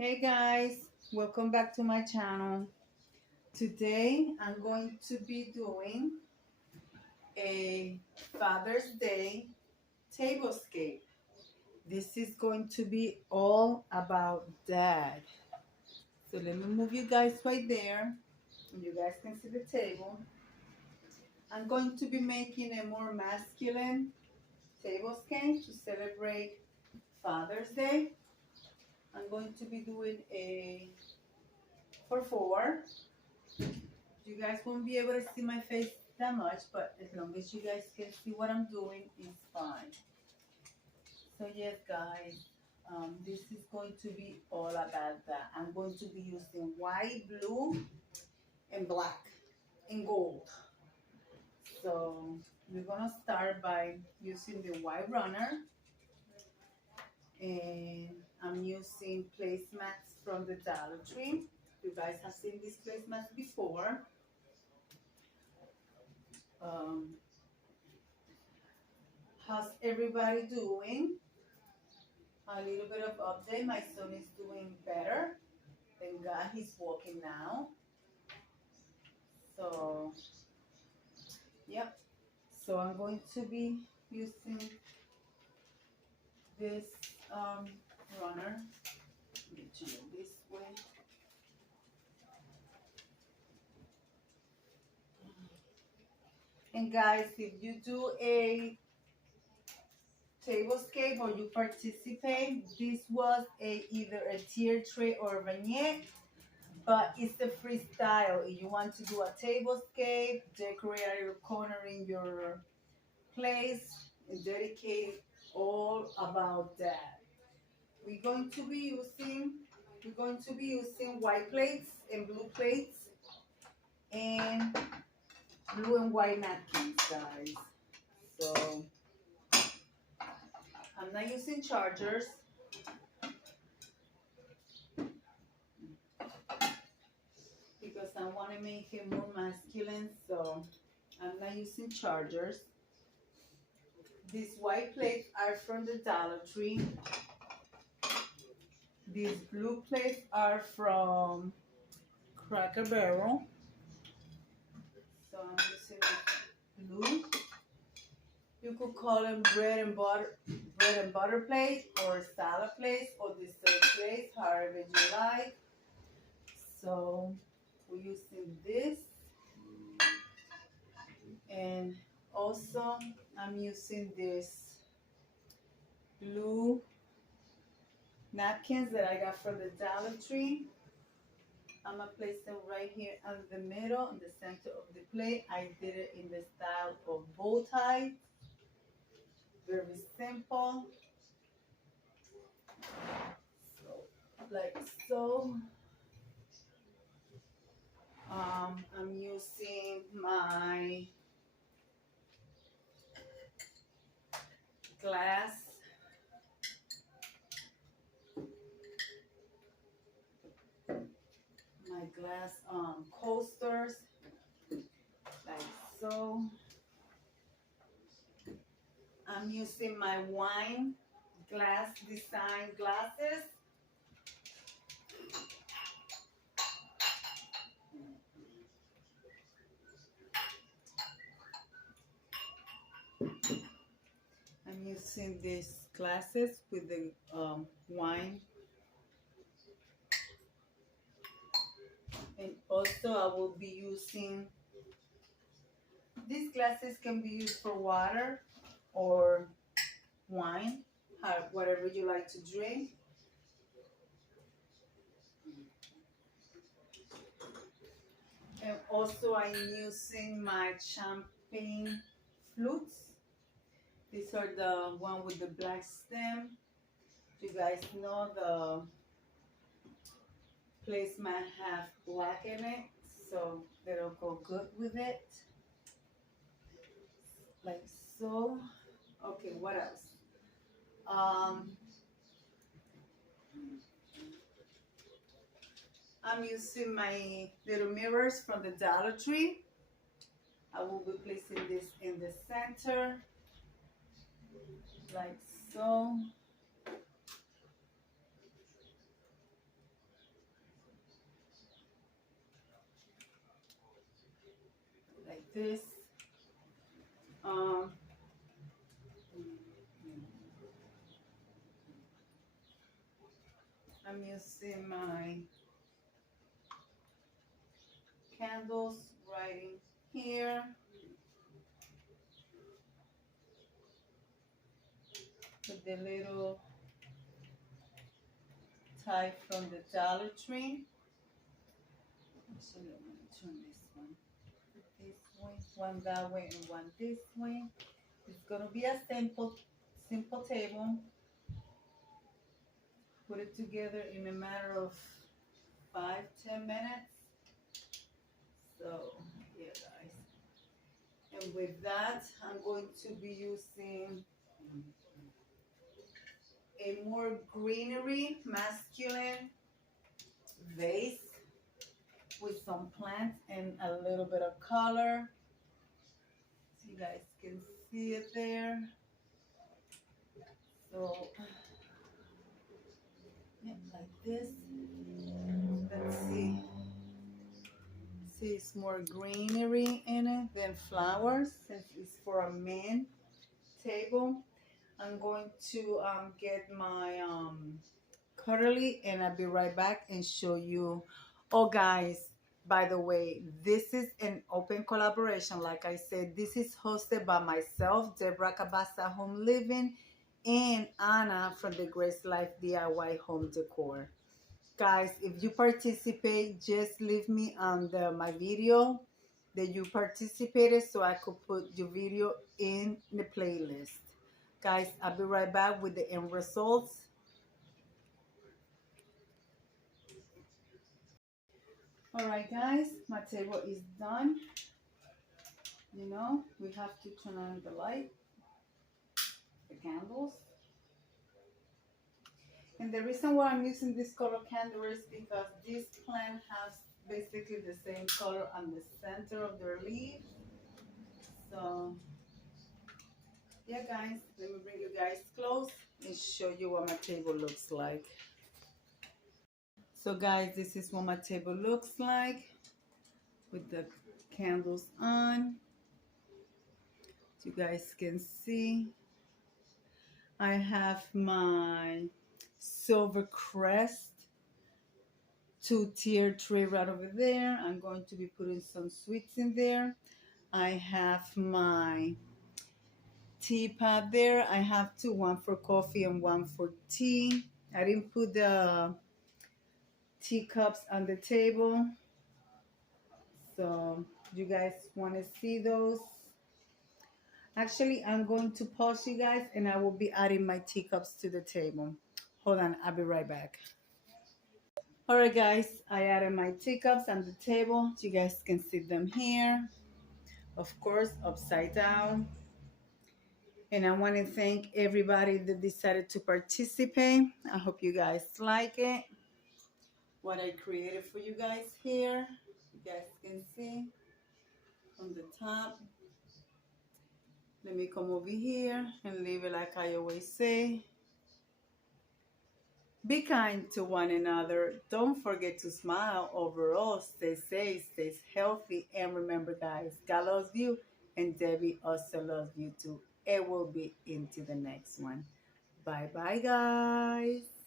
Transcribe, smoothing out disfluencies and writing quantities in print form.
Hey guys, welcome back to my channel. Today I'm going to be doing a Father's Day tablescape. This is going to be all about dad. So let me move you guys right there and you guys can see the table. I'm going to be making a more masculine tablescape to celebrate Father's Day. I'm going to be doing a for four. You guys won't be able to see my face that much, but as long as you guys can see what I'm doing, it's fine. So yes, guys, this is going to be all about that. I'm going to be using white, blue, and black, and gold. So we're gonna start by using the white runner, and I'm using placemats from the Dollar Tree. You guys have seen these placemats before. Um, how's everybody doing? A little bit of update. My son is doing better. Thank God he's walking now. So, yep. So I'm going to be using this runner. Let me turn it this way. And guys, if you do a tablescape or you participate, this was either a tier tray or a vignette. But it's the freestyle. If you want to do a tablescape, decorate a little corner in your place, and dedicate all about that. We're going to be using white plates and blue plates and blue and white napkins, guys. So I'm not using chargers because I want to make it more masculine. So I'm not using chargers. These white plates are from the Dollar Tree. These blue plates are from Cracker Barrel. So I'm using the blue. You could call them bread and butter plate, or salad plate, or dessert plate, however you like. So we're using this, and also I'm using this blue napkins that I got from the Dollar Tree. I'm gonna place them right here in the middle, in the center of the plate. I did it in the style of bow tie. Very simple. So, like so. I'm using my glass coasters, like so. I'm using my wine glass design glasses. I'm using these glasses with the wine. And also I will be using, these glasses can be used for water or wine, whatever you like to drink. And also I'm using my champagne flutes. These are the one with the black stem. You guys know the placemat have black in it, so that'll go good with it. Like so. Okay, what else? I'm using my little mirrors from the Dollar Tree. I will be placing this in the center, like so. this. Um, I'm using my candles right in here. With the little type from the Dollar Tree. Actually, I'm going to turn this one this way, one that way, and one this way. It's going to be a simple table. Put it together in a matter of 5-10 minutes. So, yeah, guys. And with that, I'm going to be using a more greenery, masculine vase with some plants and a little bit of color. So you guys can see it there. So, yeah, like this. Let's see. See, it's more greenery in it than flowers since it's for a main table. I'm going to get my curly and I'll be right back and show you. Oh, guys, by the way, this is an open collaboration. Like I said, this is hosted by myself, Deborah Cabassa Home Living, and Anna from the Grace Life DIY Home Decor. Guys, if you participate, just leave me on my video that you participated so I could put your video in the playlist. Guys, I'll be right back with the end results. All right, guys, my table is done. You know, we have to turn on the light, the candles. And the reason why I'm using this color candle is because this plant has basically the same color on the center of their leaves. So, yeah, guys, let me bring you guys close and show you what my table looks like. So, guys, this is what my table looks like with the candles on. You guys can see I have my silver crest 2-tier tray right over there. I'm going to be putting some sweets in there. I have my teapot there. I have two, one for coffee and one for tea. I didn't put the teacups on the table, so you guys want to see those. Actually, I'm going to pause you guys and I will be adding my teacups to the table. Hold on, I'll be right back. All right, guys, I added my teacups on the table. You guys can see them here, of course, upside down. And I want to thank everybody that decided to participate. I hope you guys like it, what I created for you guys here. You guys can see on the top. Let me come over here and leave it like I always say. Be kind to one another. Don't forget to smile. Overall, stay safe, stay healthy. And remember, guys, God loves you and Debbie also loves you too. It will be into the next one. Bye-bye, guys.